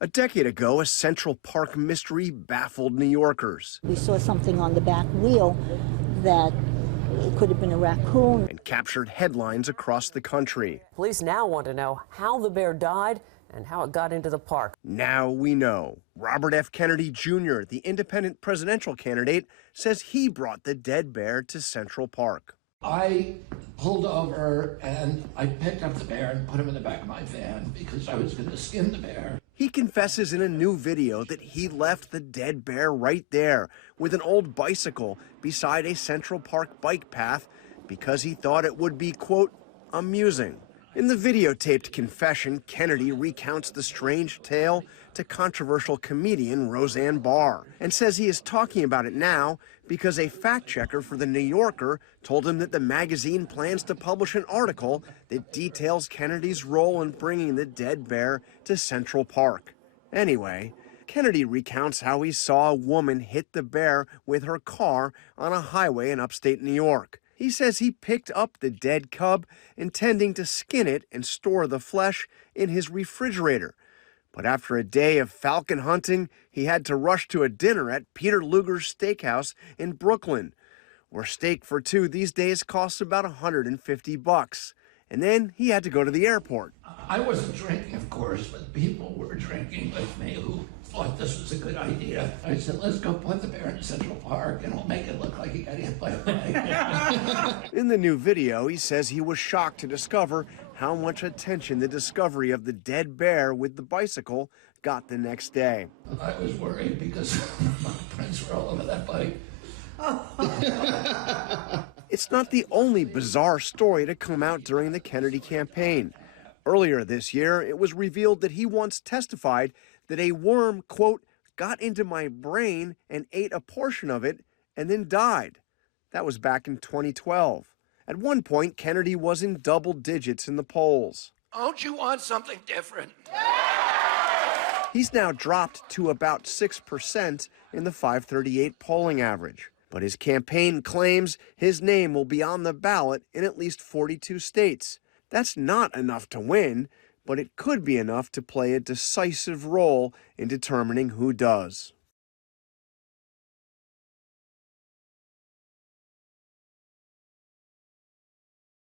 A decade ago, a Central Park mystery baffled New Yorkers. We saw something on the back wheel that it could have been a raccoon. And captured headlines across the country. Police now want to know how the bear died and how it got into the park. Now we know. Robert F. Kennedy Jr., the independent presidential candidate, says he brought the dead bear to Central Park. I pulled over and I picked up the bear and put him in the back of my van because I was going to skin the bear. He confesses in a new video that he left the dead bear right there with an old bicycle beside a Central Park bike path because he thought it would be, quote, amusing. In the videotaped confession, Kennedy recounts the strange tale to controversial comedian Roseanne Barr and says he is talking about it now because a fact checker for The New Yorker told him that the magazine plans to publish an article that details Kennedy's role in bringing the dead bear to Central Park. Anyway, Kennedy recounts how he saw a woman hit the bear with her car on a highway in upstate New York. He says he picked up the dead cub, intending to skin it and store the flesh in his refrigerator. But after a day of falcon hunting, he had to rush to a dinner at Peter Luger's Steakhouse in Brooklyn, where steak for two these days costs about $150. And then he had to go to the airport. I wasn't drinking, of course, but people were drinking with me who thought this was a good idea. I said, let's go put the bear in Central Park and we'll make it look like he got hit by a bike. In the new video, he says he was shocked to discover how much attention the discovery of the dead bear with the bicycle got the next day. I was worried because my friends were all over that bike. It's not the only bizarre story to come out during the Kennedy campaign. Earlier this year, it was revealed that he once testified that a worm, quote, got into my brain and ate a portion of it and then died. That was back in 2012. At one point, Kennedy was in double digits in the polls. Don't you want something different? He's now dropped to about 6% in the 538 polling average. But his campaign claims his name will be on the ballot in at least 42 states. That's not enough to win, but it could be enough to play a decisive role in determining who does.